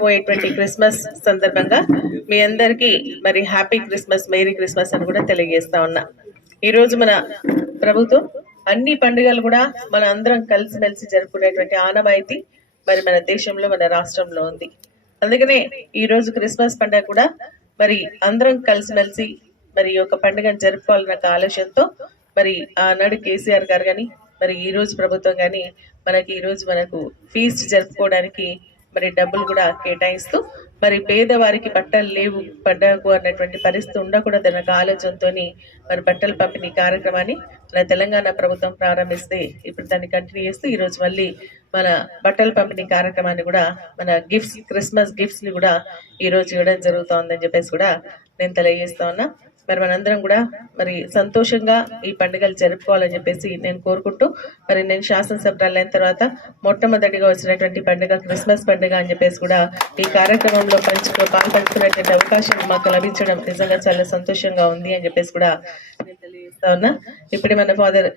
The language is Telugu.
జరుపుకోబోయేటువంటి క్రిస్మస్ సందర్భంగా మీ అందరికీ మరి హ్యాపీ క్రిస్మస్, మేరీ క్రిస్మస్ అని కూడా తెలియజేస్తా ఉన్నా. ఈ రోజు మన ప్రభుత్వం అన్ని పండుగలు కూడా మన అందరం కలిసిమెలిసి జరుపుకునేటువంటి ఆనవాయితీ మరి మన దేశంలో, మన రాష్ట్రంలో ఉంది. అందుకనే ఈ రోజు క్రిస్మస్ పండుగ కూడా మరి అందరం కలిసిమెలిసి మరి ఒక పండుగను జరుపుకోవాలన్న ఆలోచనతో మరి ఆనాడు కేసీఆర్ గారు కానీ మరి ఈ రోజు ప్రభుత్వం కానీ మనకి ఈ రోజు మనకు ఫీస్ట్ జరుపుకోవడానికి మరి డబ్బులు కూడా కేటాయిస్తూ మరి పేదవారికి బట్టలు లేవు పండగకు అన్నటువంటి పరిస్థితి ఉండకూడదు అన్న ఆలోచనతో మరి బట్టల పంపిణీ కార్యక్రమాన్ని మన తెలంగాణ ప్రభుత్వం ప్రారంభిస్తే ఇప్పుడు దాన్ని కంటిన్యూ చేస్తూ ఈ రోజు మళ్ళీ మన బట్టల పంపిణీ కార్యక్రమాన్ని కూడా మన గిఫ్ట్స్, క్రిస్మస్ గిఫ్ట్స్ ని కూడా ఈ రోజు ఇవ్వడం జరుగుతోందని చెప్పేసి కూడా నేను తెలియజేస్తా ఉన్నా. మరి మనందరం కూడా మరి సంతోషంగా ఈ పండుగలు జరుపుకోవాలని చెప్పేసి నేను కోరుకుంటూ మరి నేను శాసనసభ్యురాలు అయిన తర్వాత మొట్టమొదటిగా వచ్చినటువంటి పండుగ క్రిస్మస్ పండుగ అని చెప్పేసి కూడా ఈ కార్యక్రమంలో పాల్పంచుకునేటువంటి అవకాశం మాకు లభించడం నిజంగా చాలా సంతోషంగా ఉంది అని చెప్పేసి కూడా నేను తెలియజేస్తా ఉన్నా. ఇప్పుడు మన ఫాదర్